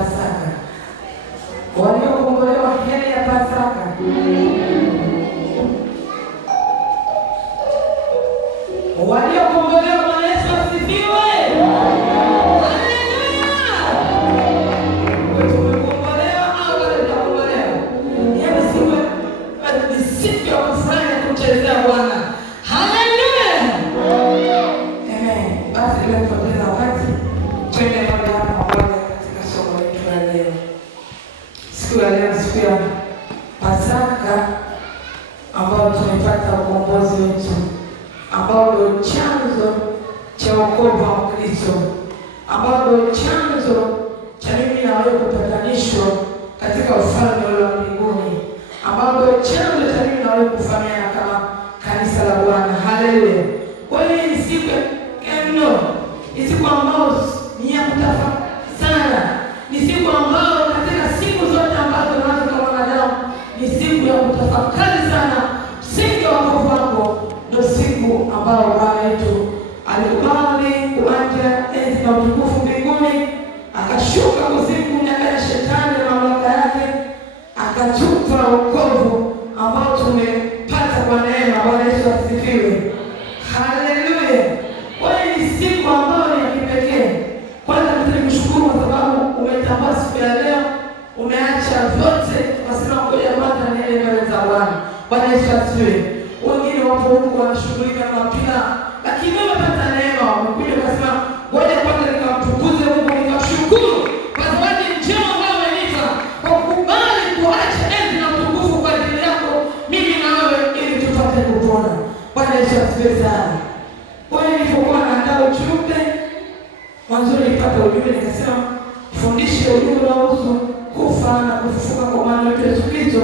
Pasaka. Waliokombolewa heri ya Pasaka. Waliokombolewa Bwana Yesu asifiwe. Siku ya Pasaka ambao tumepata ukombozi wetu, ambao ndio chanzo cha wokovu wa Kristo, ambao ndio chanzo cha mimi na wewe kupatanishwa katika ufalme wa mbinguni, ambao ndio chanzo cha mimi na wewe kufanyana kama kanisa la Bwana. Haleluya. Kwa hiyo ni siku eno, ni siku ambayo ni ya kutafakari sana, ni siku ambayo katika siku zote ambazo tunazo kama wanadamu ni siku ya kutafakari sana. Siku ya wokovu wako ndio siku ambayo Bwana wetu alikubali kuacha enzi na utukufu mbinguni, akashuka kuzimu miaka ya shetani na mamlaka yake, akatupa wokovu ambao tumepata kwa neema. Bwana Yesu asifiwe. Haleluya. Kwa hiyo ni siku ambayo ni ya kipekee. Kwanza tunashukuru kwa sababu umetambua siku ya leo, umeacha vyote ukasema ngoja kwanza niende mbele za Bwana. Bwana Yesu asifiwe. Wengine wapo huko wanashughulika na mpira, lakini wewe unapata neema, umekuja ukasema ngoja kwanza nikamtukuze Mungu, nikamshukuru kwa sababu njema ambayo amenipa, kwa kukubali kuacha enzi na utukufu kwa ajili yako mimi na wewe ili tupate kupona. Bwana Yesu asifiwe sana. Kwa hiyo nilipokuwa naandaa ujumbe, mwanzo nilipata ujumbe nikasema fundishe ujumbe unaohusu kufa na kufufuka kwa Bwana wetu Yesu Kristo,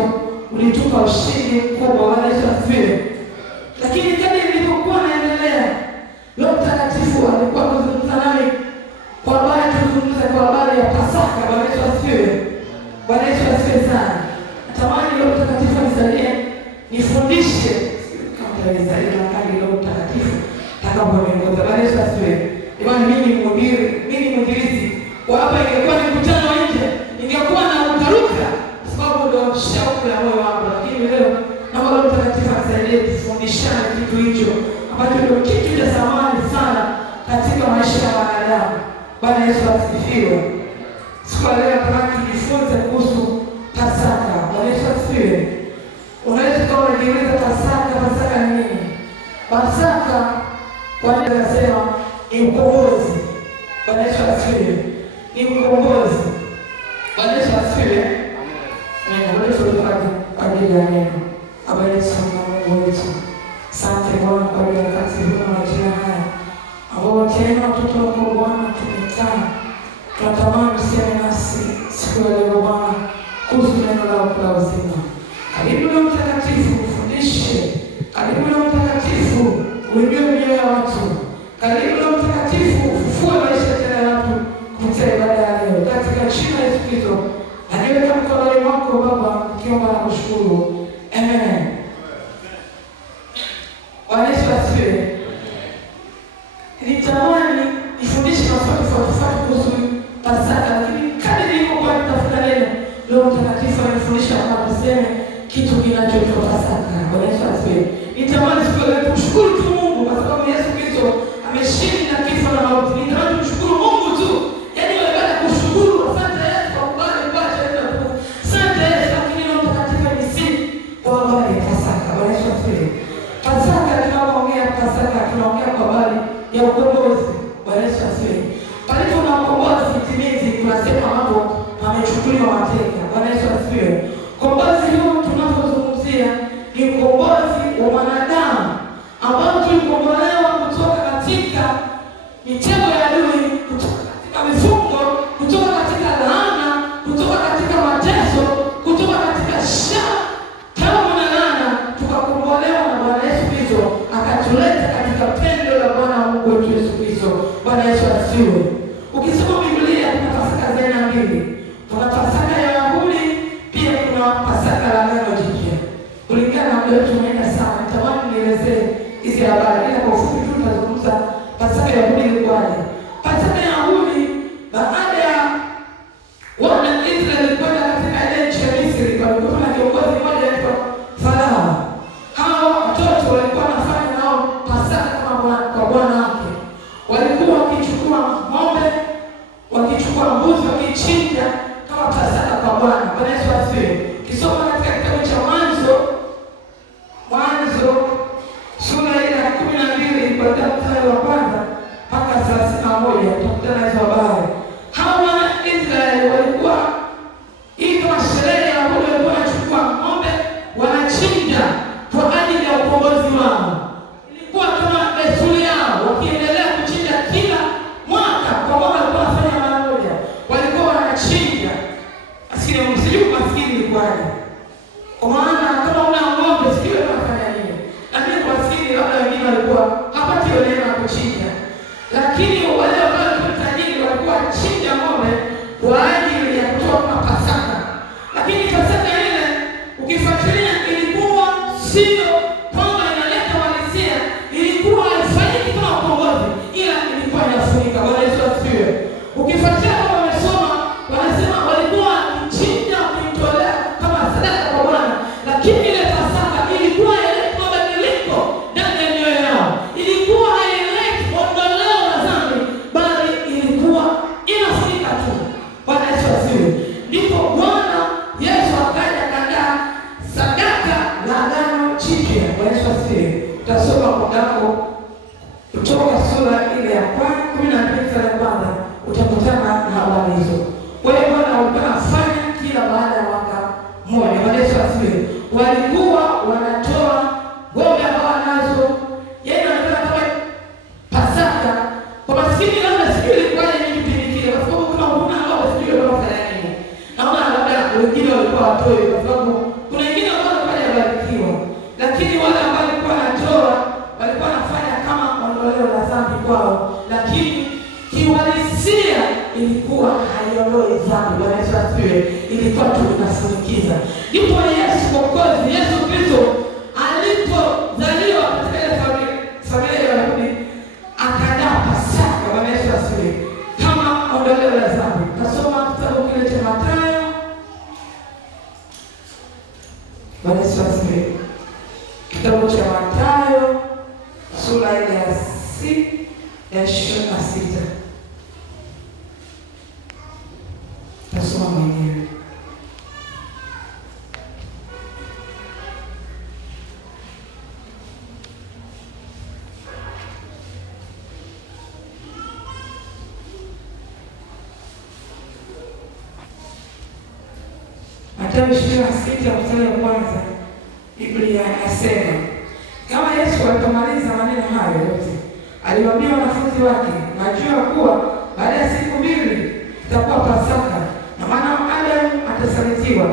ulitupa ushindi mkubwa. Bwana Yesu asifiwe. Lakini kadri nilipokuwa naendelea, Roho Mtakatifu alikuwa kuzungumza nami kwa habari, tuzungumze kwa habari ya Pasaka. Bwana Yesu asifiwe. Bwana Yesu asifiwe sana. Natamani Roho Mtakatifu anisaidie nifundishe kama nisaidie na kadi Roho Mtakatifu atakaponiongoza. Bwana Yesu asifiwe. Imani mimi mhubiri kwa hapa ingekuwa ni mkutano nje, ingekuwa na utaruka sababu ndio shauku ya moyo wangu, lakini leo naomba Roho Mtakatifu anisaidie kufundishana kitu hicho ambacho ndio kitu cha thamani sana katika maisha ya wanadamu. Bwana Yesu asifiwe. Siku ya leo tunataka tujifunze kuhusu Pasaka. Bwana Yesu asifiwe. Unaweza kama unajiuliza Pasaka ni nini? Pasaka kwa nini nasema ni ukombozi. Bwana Yesu asifiwe. Ni ukombozi. Bwana Yesu asifiwe. Bwana Yesu tufanye kwa ajili ya neno. Habari sana Mungu wetu. Asante Bwana kwa ajili ya kazi hii na majira haya, ambao tena watoto wako Bwana tumekaa. Tunatamani useme nasi siku ya leo Bwana kuhusu neno lako la uzima. Karibu Roho Mtakatifu ufundishe. Karibu Roho Mtakatifu uinue mioyo ya watu. Karibu Roho Mtakatifu ufufue maisha tena ya watu kupitia ibada ya leo. Katika jina la Yesu Kristo, naniweka mkononi mwako Baba, nikiomba na kushukuru. Amen. Bwana Yesu asifiwe. Nilitamani nifundishe maswali tofauti kuhusu Pasaka, lakini kadri nilivyokuwa nitafuta neno, Roho Mtakatifu anifundisha kama tuseme kitu kinachoitwa Pasaka. Bwana Yesu asifiwe. Nitamani siku leo tumshukuru tu Mungu kwa sababu Yesu Kristo ameshinda kifo na mauti. Nitamani tumshukuru Mungu tu. Yaani wewe baada ya kushukuru, asante Yesu kwa kubali kuacha neno la Mungu. Asante Yesu, lakini Roho Mtakatifu anisi kwa habari ya Pasaka. Bwana Yesu asifiwe. Pasaka tunapoongea Pasaka tunaongea kwa habari ya ukombozi. Bwana Yesu asifiwe. Palipo na ukombozi kitimizi tunasema mambo amechukuliwa mateka. Bwana Yesu asifiwe. Ukombozi huu tunapozungumzia ni ukombozi wa wanadamu ambao tulikombolewa kutoka katika mitego ya adui, kutoka katika mifungo, kutoka katika laana, kutoka katika mateso, kutoka katika tabu na laana, tukakombolewa na Bwana Yesu Kristo akatuleta katika pendo la Bwana Mungu wetu Yesu Kristo. Bwana Yesu asifiwe. Ukisoma Biblia kuna Pasaka za aina mbili. Kuna Pasaka ya Wayahudi, pia kuna Pasaka la Agano Jipya. Kulingana na muda tumeenda sana, nitamani nielezee hizi habari. Ila kwa ufupi tu tutazungumza Pasaka ya Wayahudi ilikuwaje. Pasaka ya Wayahudi baada ya 31 tutakutana hizo habari. Hawa Israeli walikuwa hii kama sherehe ya wale walikuwa wanachukua ng'ombe wanachinja kwa ajili ya ukombozi wao. Ilikuwa kama desturi yao, wakiendelea kuchinja kila mwaka, kwa maana walikuwa wanafanya mara moja. Walikuwa wanachinja. Sijui maskini ilikuwaje. Kwa maana kama una ng'ombe sijui unafanya nini. Lakini kwa maskini labda wengine walikuwa hapati neema ya kuchinja. Lakini wale ambao walikuwa tajiri walikuwa wanachinja ng'ombe kwa ajili ya kutoa kama Pasaka. Lakini Pasaka ile ukifuatilia ilikuwa sio kwamba inaleta walisia, ilikuwa haifanyiki kama ukombozi, ila ilikuwa inafunika. Bwana Yesu asifiwe. Ukifuatilia kama wamesoma wanasema walikuwa chinja kumtolea kama sadaka kwa Bwana, lakini ile Pasaka ilikuwa ileta mabadiliko ndani ya mioyo yao. Ilikuwa haileti ondoleo la dhambi, bali ilikuwa inafunika tu. Bwana Yesu asifiwe. Ndipo Bwana Yesu akaja akaandaa sadaka la agano jipya. Bwana Yesu asifiwe. Utasoma mwanako kutoka sura ile ya 12 utakutana na habari hizo. Kwa hiyo Bwana alikuwa anafanya kila baada ya mwaka mmoja. Bwana Yesu asifiwe. Walikuwa wanatoa ng'ombe ambao wanazo. Yeye anataka kama Pasaka. Kwa maskini labda sijui ilikuwa ni kipindi kile. Kwa sababu kama huna ng'ombe sijui unafanya nini. Naona labda wengine walikuwa watoi kwa sababu kuna wengine ambao walikuwa hawabarikiwa. Lakini wale ambao walikuwa wanatoa walikuwa wanafanya kama ondoleo la dhambi kwao. Lakini kiwalisia ilikuwa haiondoi dhambi. Bwana Yesu asifiwe. Ilikuwa tu inafunikiza. Ndipo Yesu Mwokozi, Yesu Kristo alipozaliwa katika ile familia ya Wayahudi akaandaa Pasaka. Bwana Yesu asifiwe. Kama ondoleo la dhambi. Tasoma kitabu kile cha Mathayo. Bwana Yesu asifiwe. Kitabu cha Mathayo sura ile ya 26. Tasoma mwenyewe. Mathayo 26:1 Biblia inasema, kama Yesu alipomaliza maneno hayo yote, aliwaambia wanafunzi wake, najua kuwa baada ya siku 2 itakuwa Pasaka, na maana Adamu atasalitiwa,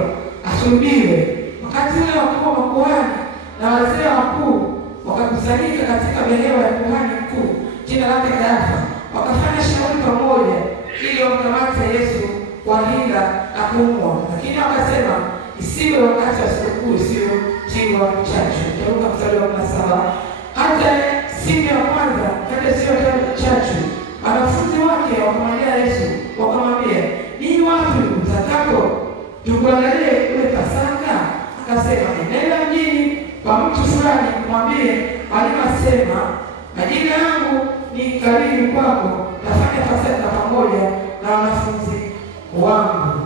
asulubiwe. Wakati ule wakuu wa makuhani na wazee wakuu wakakusanyika katika behewa ya kuhani mkuu, jina lake Kayafa, wakafanya shauri pamoja ili wamkamate Yesu kwa hila na kuumwa. Lakini wakasema, isiwe wakati wa sikukuu isiyotiwa chachu. Luka mstari wa 17. Hata siku ya kwanza kati sio chachu, wanafunzi wake wakamwambia Yesu, wakamwambia, ni wapi mtakako tukuangalie ule Pasaka? Akasema, nenda mjini kwa mtu fulani kumwambie, mwalimu asema, majina yangu ni karibu kwako, tafanya Pasaka pamoja na wanafunzi wangu.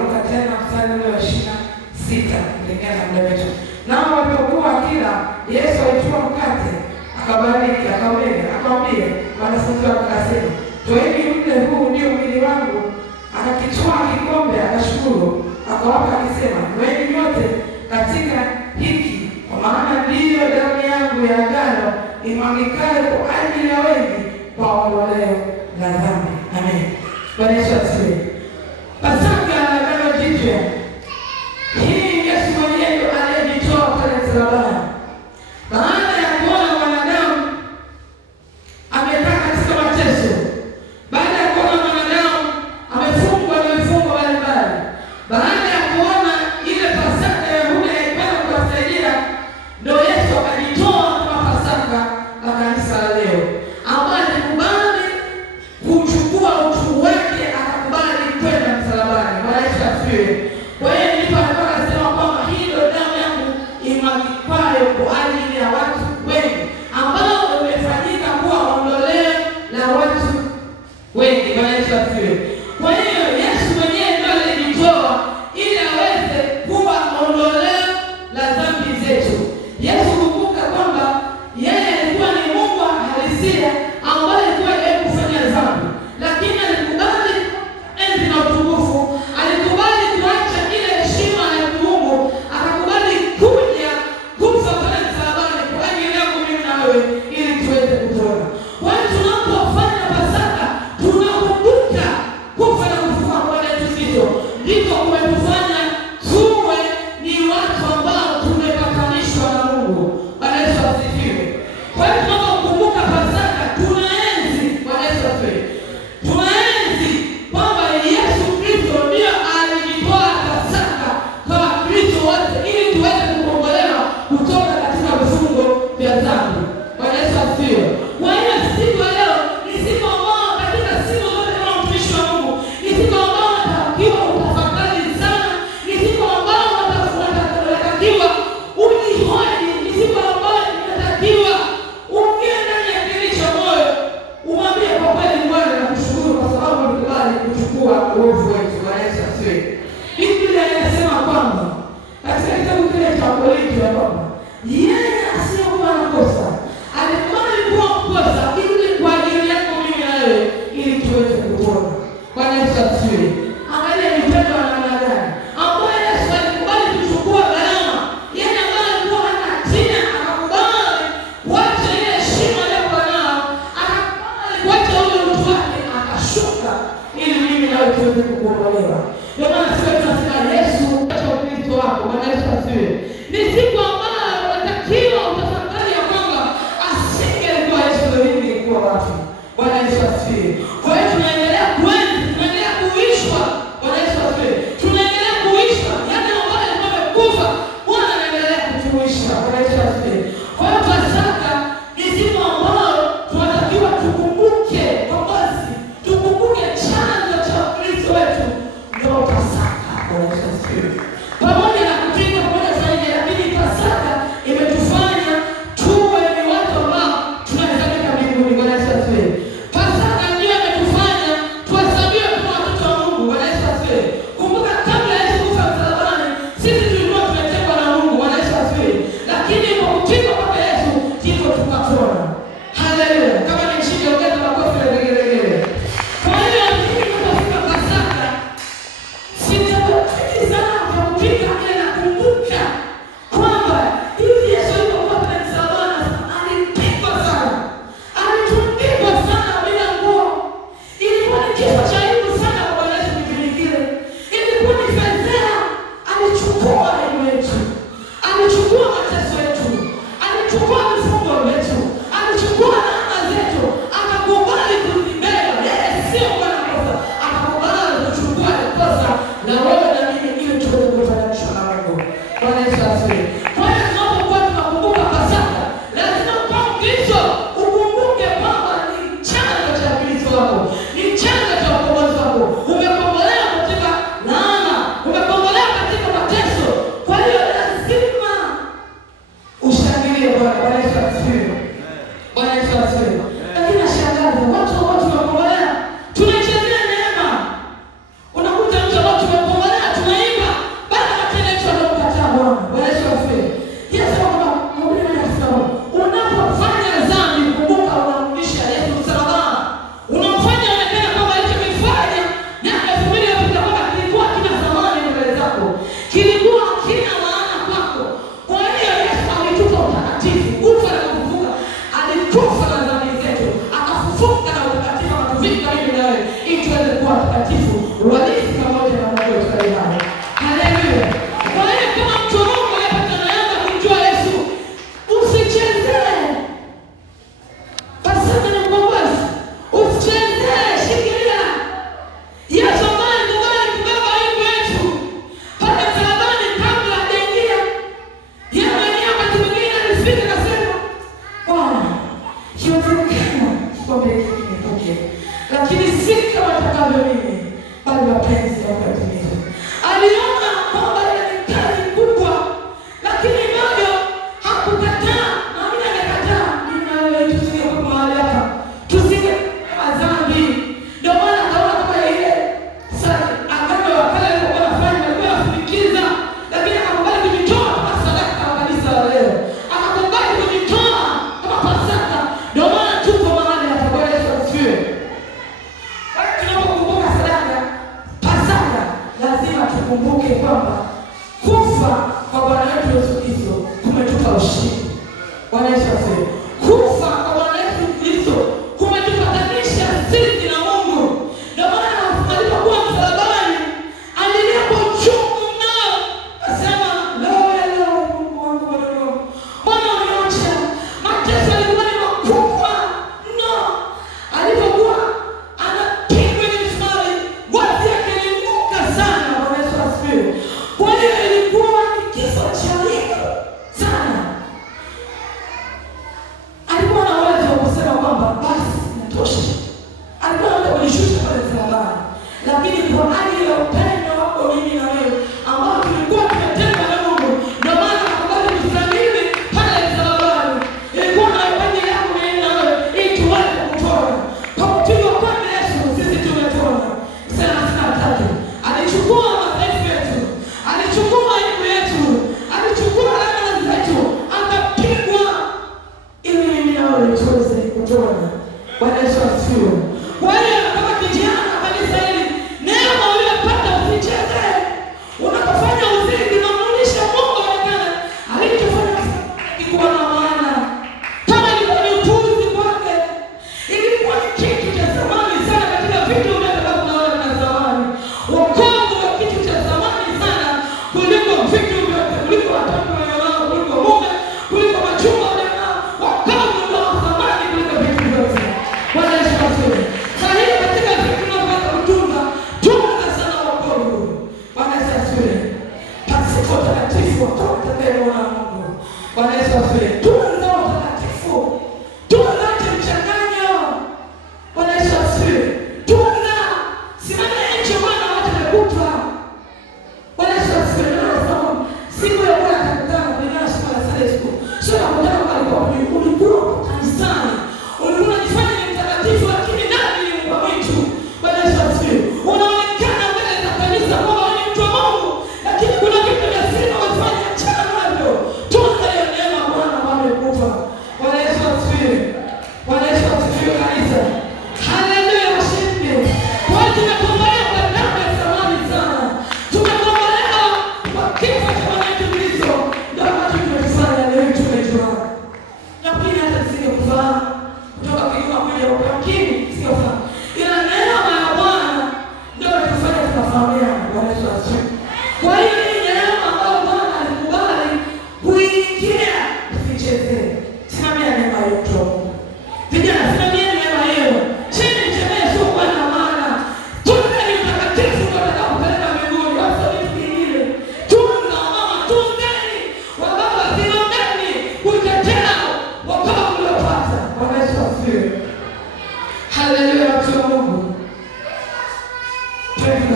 Luka tena mstari wa 26 kulingana na muda wetu. Nao walipokuwa kila, Yesu alichukua mkate, akabariki, akaumega, akamwambia wanafunzi wake akasema, toeni mle, huu ndio mwili wangu. Akakichukua kikombe, akashukuru, akawapa akisema, nyweni nyote katika hiki, kwa maana ndiyo damu yangu ya agano imwagikayo kwa ajili ya wengi kwa ondoleo la dhambi. Amen. Bwana Yesu asifiwe. Pasaka agano jipya. Hii Yesu mwenyewe aliyejitoa pale msalabani. Baada ya kuona mwanadamu amekaa katika mateso, baada ya kuona mwanadamu amefungwa na vifungo mbalimbali, baada ya kuona ile Pasaka ya Yuda ilikuwa kuwasaidia, ndio Yesu akajitoa kama Pasaka la kanisa la leo, ambaye kubali ili mimi nawe tuweze kukombolewa. Ndio maana sisi tunasema Yesu acha Kristo wako. Bwana Yesu asifiwe. Ni siku ambayo unatakiwa utafakari ya kwamba asingekuwa Yesu leo ingekuwa wapi. Bwana Yesu asifiwe. Kwa hiyo tunaendelea kuenzi, tunaendelea kuishwa. Bwana Yesu asifiwe. Tunaendelea kuishwa. Yale ambayo yamekufa, Bwana anaendelea kutuisha. Bwana Yesu asifiwe. Kwa hiyo Pasaka ni siku ambayo tunatakiwa tukumbuke kwa basi, tukumbuke chanzo cha Kristo wetu ndio Pasaka. Bwana Yesu asifiwe. Pamoja na kupinga pamoja zaidi, lakini Pasaka imetufanya tuwe ni watu ambao tunahesabika mbinguni. Bwana Yesu asifiwe. Pasaka ndio imetufanya tuhesabiwe kama watoto wa Mungu. Bwana Yesu asifiwe. Kumbuka kabla ya Yesu kufa msalabani, sisi tulikuwa tumetengwa na Mungu. Bwana Yesu asifiwe. Lakini kwa kupigwa kwa Yesu ndipo tukapona. Haleluya. Kama ni chini ongeza makofi na vigelegele. Kwa hiyo mimi ninapofika Pasaka sitabaki sana kwa kupika ile na kumbuka kwamba hivi Yesu alipokuwa pale msalabani alipigwa sana. Alitundikwa sana bila nguo. Ilikuwa ni kifo cha aibu sana kwa Bwana Yesu kipindi kile. Ilikuwa ni fedheha. Alichukua aibu yetu. Alichukua mateso yetu. Alichukua vifungo vyetu. Alichukua laana zetu. Akakubali kuzibeba. Yeye sio Bwana kosa. Akakubali kuchukua kosa na wewe na mimi ili tuweze kufananishwa na Mungu. Bwana Yesu asifiwe. Kwa hiyo tunapokuwa tunakumbuka Pasaka, lazima kwa Kristo ukumbuke kwamba ni chanzo cha Kristo wako. Ni chanzo cha ukombozi wako. Umekombolewa katika laana. Umekombolewa katika mateso. Kwa hiyo lazima ushangilie Bwana. Bwana Yesu asifiwe. Bwana Yesu asifiwe. Lakini nashangaza watu ambao tumekombolewa tunachezea neema. Unakuta mtu ambao tumekombolewa tunaimba bado matendo yetu yanamkataa Bwana. Bwana Yesu asifiwe. Yesu kama mhubiri anasema unapofanya dhambi kumbuka unamrudisha Yesu msalabani. Unamfanya onekana kama alichokifanya miaka 2000 iliyopita kwamba kilikuwa kina thamani mbele zako. Kilikuwa kina maana kwako. Kwa hiyo Yesu alitupa utakatifu, kufa na kufufuka. Alikufa na dhambi zetu, akafufuka na utakatifu, akatuvika mimi na wewe ili tuweze kuwa watakatifu, warithi pamoja na Mungu wetu aliye hai. Haleluya. Kwa hiyo kama mtu wa Mungu anayeanza kumjua Yesu, usichezee Pasaka na ukombozi. Usichezee, shikilia. Yesu ambaye alikubali kubeba aibu yetu pale msalabani kabla hajaingia. Yeye mwenyewe wakati mwingine alifika akasema, Bwana, ikiwezekana kikombe hiki kinitoke, lakini si kama nitakavyo mimi, bali mapenzi yako yatimizwe. Aliona kwamba ile ni kazi kubwa, lakini bado hakukataa. Na mimi nimekataa. Mimi na wewe tusingekuwa mahali hapa, tusingefanya dhambi. Ndio maana akaona kama ile agano la kale alikuwa anafanya alikuwa anafikiza, lakini akakubali kujitoa kama sadaka kwa kanisa la leo. Akakubali kujitoa kama Pasaka. Ndio maana tuko mahali hapa. Bwana Yesu asifiwe. Kwa hiyo tunapokumbuka sadaka Pasaka, lazima tukumbuke kwamba kufa kwa Bwana wetu Yesu Kristo kumetupa ushindi. Bwana Yesu asifiwe. Kufa kwa Bwana Yesu Kristo kumetupatanisha sisi na Mungu. Ndio maana alipokuwa msalabani alilia kwa uchungu mno, akasema, leo Mungu wangu Bwana uniacha. Mateso yalikuwa ni makubwa mno. Alipokuwa anapigwa ni msumari, ngozi yake ilinuka sana. Bwana Yesu asifiwe. Kwa hiyo ilikuwa ni kifo cha aibu sana. Alikuwa na uwezo wa kusema kwamba basi natosha. Alikuwa anataka kunishusha pale msalabani. Lakini kwa ajili ya upendo wako mimi na wewe ambao tulikuwa tumetengwa na Mungu, ndio maana akakubali kustahimili pale msalabani. Ilikuwa na upendo yangu mimi na wewe ili tuweze kupona. Kwa kupigwa kwa Yesu sisi tumepona. Sasa tunataka alichukua madhaifu yetu, alichukua aibu yetu, alichukua laana zetu, akapigwa ili mimi na wewe tuweze kupona. Bwana Yesu asifiwe. Kwa hiyo kama kijana kanisa hili, neema uliyopata usicheze. Unapofanya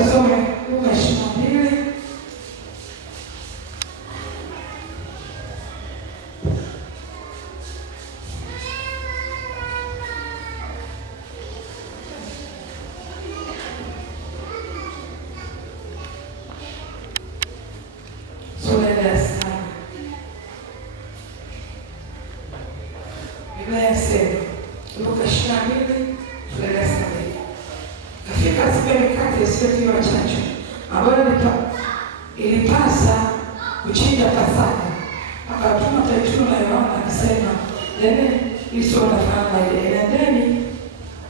tukasome Luka 22. Luka 22 katika siku ya mikate isiyotiwa chachu ambayo ilipasa kuchinja Pasaka, akatuma Petro na Yohana akisema, nendeni Yesu anafanana ile, nendeni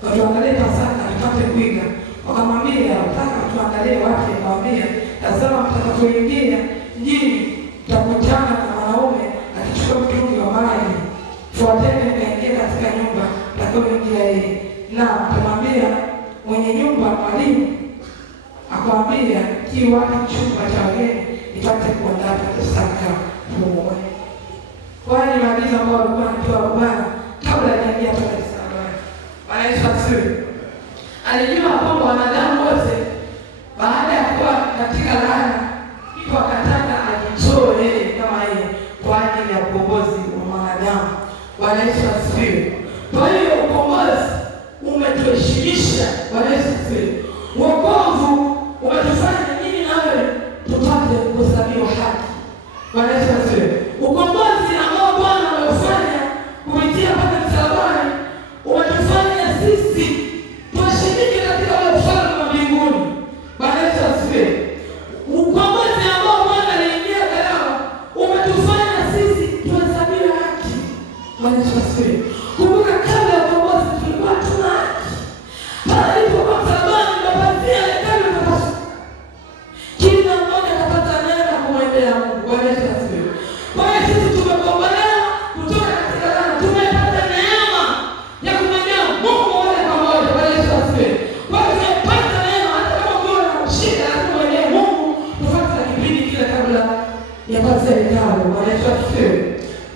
watuangalie Pasaka tupate kuiga. Wakamwambia, nataka tuangalie wapi? Akamwambia, tazama, mtakapoingia mjini mtakutana na mwanaume akichukua mtungi wa maji, fuateni mkaingia katika nyumba mtakayoingia yeye, na akamwambia mwenye nyumba, mwalimu akamwambia, kiwapi chumba cha wageni nipate kuandaa Pasaka humo. Kwa hiyo ni maagizo ambayo alikuwa anatoa Bwana kabla hajaingia pale msalabani. Bwana Yesu asifiwe. Alijua kwamba wanadamu wote baada ya kuwa katika laana, ndipo akataka ajitoe yeye kama yeye kwa ajili ya ukombozi wa mwanadamu. Bwana Yesu asifiwe. Kwa hiyo ukombozi umetuheshimisha. Bwana Yesu asifiwe. Wokovu umetufanya mimi na wewe tupate kuhesabiwa haki. Bwana Yesu asifiwe. Ukombozi ambao Bwana amefanya kupitia pale msalabani umetufanya sisi tushiriki katika ufalme wa mbinguni. Bwana Yesu asifiwe. Ukombozi ambao Bwana aliingia gharama umetufanya sisi tuhesabiwe haki. Bwana Yesu asifiwe. Kumbuka kabla ya ukombozi tulikuwa tuna haki. Pale ilipokuwa msalabani mapazia hekalu yakapasuka. Kila mmoja akapata neema kumwendea Mungu. Bwana Yesu asifiwe. Kwa hiyo sisi tumekombolewa kutoka katika laana. Tumepata neema ya kumwendea Mungu moja kwa moja. Bwana Yesu asifiwe. Kwa hiyo tumepata neema hata kama ukiwa na shida ya kumwendea Mungu, tufuate kipindi kile kabla ya pazia hekalu. Bwana Yesu asifiwe.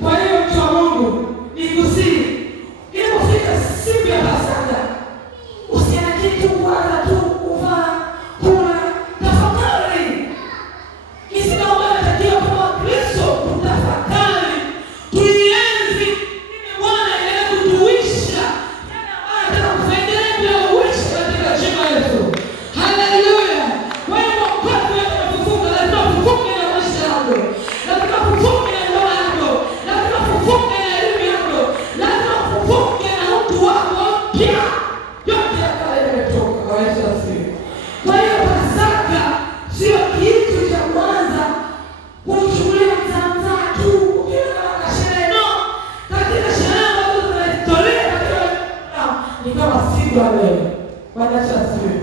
Kwa hiyo mtu wa Mungu, nikusii inapofika siku ya Pasaka, usiende tu kwanza tu kuvaa, kula, tafakari. Kisi kama unatakiwa kama Kristo kutafakari, tuienzi ili Bwana endelee kutuisha yale ambayo anataka kufaidia bila uishi katika jina la Yesu. Haleluya. Kwa hiyo wakati wewe unafufuka, lazima ufufuke na maisha yako. Lazima ufufuke na ndoa yako. Lazima ufufuke na elimu yako. Lazima ufufuke na utu wako mpya. Yote yakale yametoka. Kwa Yesu asifiwe. Kwa hiyo Pasaka sio kitu cha kwanza kuchukulia mzamzaa tu ukienda katika sherehe. No, katika sherehe ambazo tunazitolea katika ni kama siku ya leo. Bwana Yesu asifiwe.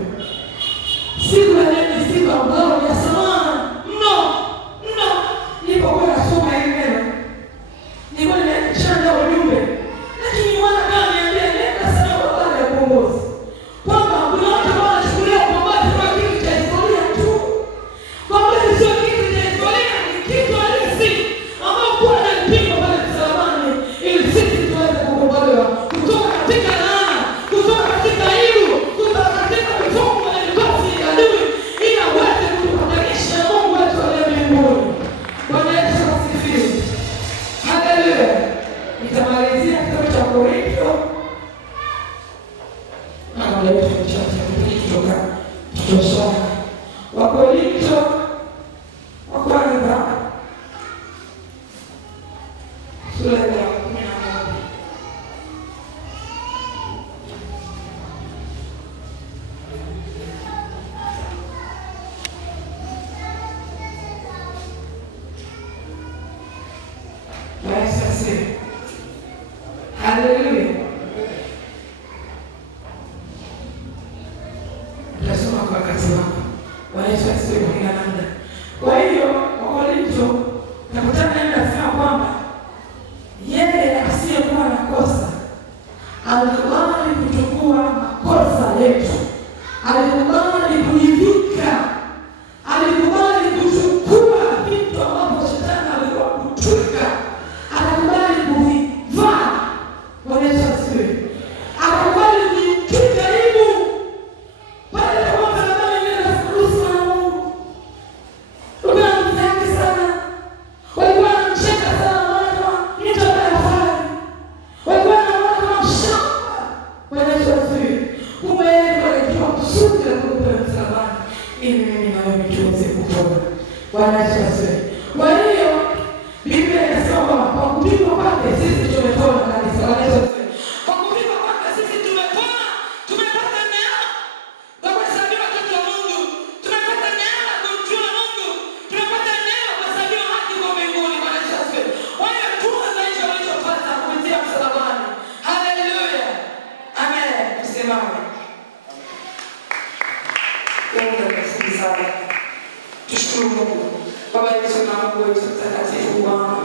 Siku ya leo ni siku ambayo ni ya samana mno. Nilipokuwa nasoma hili neno, nilikuwa nimechanja ujumbe, lakini Bwana kama niambia nenda sana kwa baada ya ukombozi, kwamba kuna watu ambao wanachukulia ukombozi kama kitu cha historia tu. Ukombozi sio kitu cha historia, ni kitu halisi ambao Bwana alipigwa pale msalabani ili sisi tuweze kukombolewa kutoka katika laana, kutoka katika aibu, kutoka katika mifungo na mikosi ya adui, ili aweze kutupatanisha na Mungu wetu aliye mbinguni. Bwana Yesu asifiwe. Haleluya. Nitamalizia kitabu cha Korintho. Angalia tuchache kutoka tutoshana. Wakorintho wa kwanza sura ya 11. Yesu asifiwe. Haleluya. Tunasoma kwa wakati wako. Bwana Yesu asifiwe kwa namna. Kwa hiyo Wakorintho nakutana naye nasema kwamba yeye asiyekuwa na kosa alikubali kuchukua makosa yetu. Alikubali kujivika. Alikubali kuchukua vitu ambavyo shetani alikuwa kutwika. Alikubali kuvivaa. Bwana Yesu asifiwe. Alikubali kujitwika aibu. Pale kwa msalabani ndio kusudi la kupewa msalabani ili mimi na wewe tuweze kupona. Bwana Yesu. Kwa hiyo Biblia inasema kwa kupigwa kwake sisi tumepona kanisa. Bwana Yesu. Kwa kupigwa kwake sisi tumepona, tumepata neema. Kwa kuhesabiwa watoto wa Mungu, tumepata neema kumjua Mungu, tumepata neema kuhesabiwa haki kwa mbinguni. Bwana Yesu. Kwa hiyo tunza hicho ulichopata kupitia msalabani. Haleluya. Amen. Tusimame. Mungu asifiwe sana. Tushukuru Mungu. Baba yetu na Mungu wetu mtakatifu Bwana.